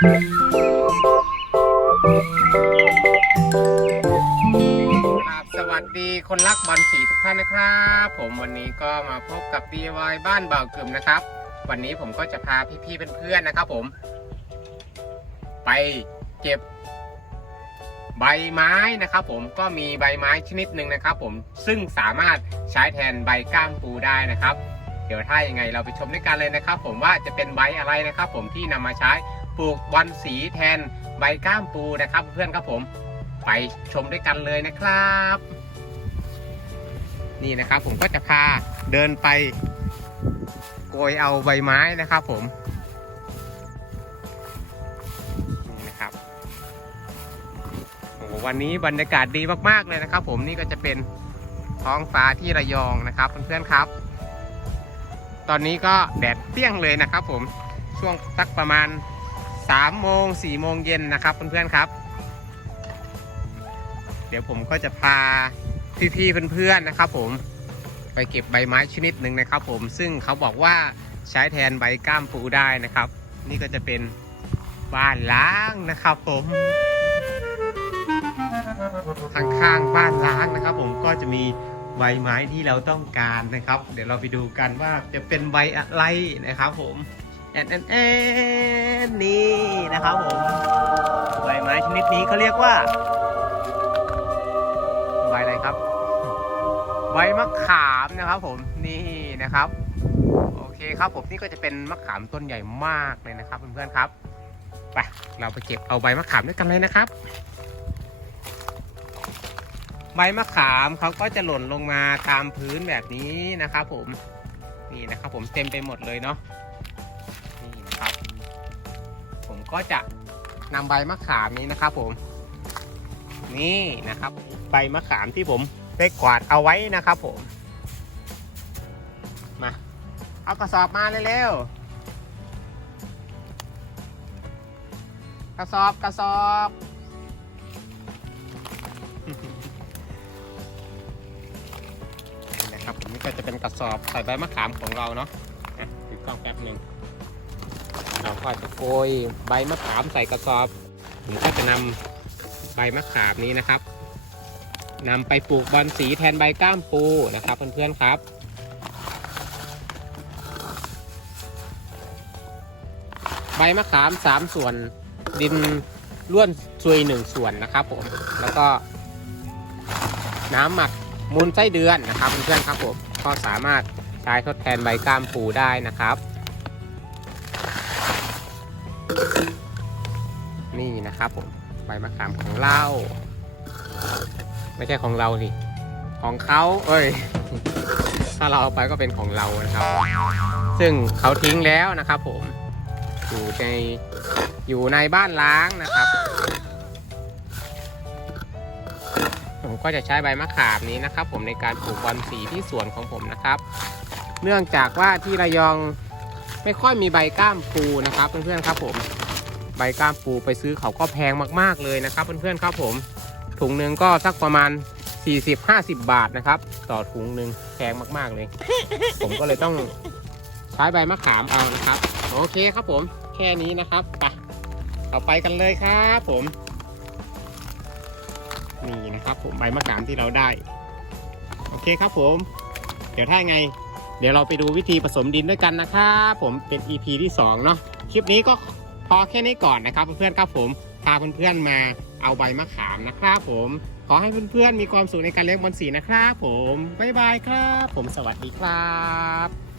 ครับสวัสดีคนรักบอลสีทุกท่านนะครับ ผมวันนี้ก็มาพบกับ DIY บ้านบ่าวกึมนะครับ วันนี้ผมก็จะพาพี่ๆเพื่อนๆนะครับ ผม ไปเก็บใบไม้นะครับ ผมก็มีใบไม้ชนิดหนึ่งนะครับ ผมซึ่งสามารถใช้แทนใบก้ามปูได้นะครับ เดี๋ยวถ้ายังไงเราไปชมด้วยกันเลยนะครับ ผมว่าจะเป็นใบอะไรนะครับ ผมที่นำมาใช้ ปลูกบอลสีแทนใบก้ามปูนะครับ เพื่อนครับผมไปชมด้วยกันเลยนะครับ นี่นะครับผมก็จะพาเดินไปโกยเอาใบไม้นะครับผมนี่นะครับโอ้วันนี้บรรยากาศดีมากๆเลยนะครับ ผมนี่ก็จะเป็นท้องฟ้าที่ระยองนะครับเพื่อนๆครับ ตอนนี้ก็แดดเปี้ยงเลยนะครับ ผมช่วงสักประมาณ 3โมง4โมงเย็นนะครับเพื่อนๆครับ เดี๋ยวผมก็จะพาพี่ๆเพื่อนๆนะครับ ผมไปเก็บใบไม้ชนิดหนึ่งนะครับ ผมซึ่งเขาบอกว่าใช้แทนใบก้ามปูได้นะครับ นี่ก็จะเป็นบ้านล้างนะครับ ผมข้างๆบ้านล้างนะครับ ผมก็จะมีใบไม้ที่เราต้องการนะครับ เดี๋ยวเราไปดูกันว่าจะเป็นใบอะไรนะครับ ผม แอนแอนแอนนี่นะครับผม ใบไม้ชนิดนี้เขาเรียกว่า ใบอะไรครับ ใบมะขามนะครับผม นี่นะครับ โอเคครับผมนี่ก็จะเป็นมะขามต้นใหญ่มากเลยนะครับเพื่อนๆครับ ไป เราไปเก็บเอาใบมะขามด้วยกันเลยนะครับ ใบมะขามเขาก็จะหล่นลงมาตามพื้นแบบนี้นะครับผม นี่นะครับผมเต็มไปหมดเลยเนาะ ก็จะนำใบมะขามนี้นะครับผม นี่นะครับ ใบมะขามที่ผมได้กวาดเอาไว้นะครับผม มา เอากระสอบมาเร็วๆกระสอบกระสอบนะครับผมนี่ก็จะเป็นกระสอบใส่ใบมะขามของเราเนาะอะถือกล้องแป๊บหนึ่ง เราก็จะโกยใบมะขามใส่กระสอบ ผมก็จะนำใบมะขามนี้นะครับนำไปปลูกบอลสีแทนใบก้ามปูนะครับเพื่อนๆครับใบมะขาม3ส่วนดินล้วนซุยหนึ่งส่วนนะครับผมแล้วก็ น้ำหมักมูลไส้เดือนนะครับเพื่อนๆครับผมก็สามารถใช้ทดแทนใบก้ามปูได้นะครับ นี่นะครับผมใบมะขามของเราไม่ใช่ของเราสิของเขาเอ้ย ถ้าเราเอาไปก็เป็นของเรานะครับ ซึ่งเขาทิ้งแล้วนะครับผม อยู่ในอยู่ในบ้านล้างนะครับ ผมก็จะใช้ใบมะขามนี้นะครับ ผมในการปลูกบอลสีที่สวนของผมนะครับ เนื่องจากว่าที่ระยอง ไม่ค่อยมีใบก้ามปูนะครับเพื่อนๆครับผมใบก้ามปูไปซื้อเขาก็แพงมากๆเลยนะครับเพื่อนๆครับผมถุงหนึ่งก็สักประมาณ 40-50 บาทนะครับ ต่อถุงหนึ่งแพงมากๆเลย ผมก็เลยต้องใช้ใบมะขามเอานะครับ โอเคครับผมแค่นี้นะครับไปเอาไปกันเลยครับผม นี่นะครับผมใบมะขามที่เราได้ โอเคครับผม เดี๋ยวถ้าไง เดี๋ยวเราไปดูวิธีผสมดินด้วยกันนะครับผมเป็น EP ที่สองเนาะคลิปนี้ก็พอแค่นี้ก่อนนะครับเพื่อนๆครับผมพาเพื่อนๆมาเอาใบมะขามนะครับผม ขอให้เพื่อนๆมีความสุขในการเลี้ยงบอลสีนะครับผมบ๊ายบายครับ ผมสวัสดีครับ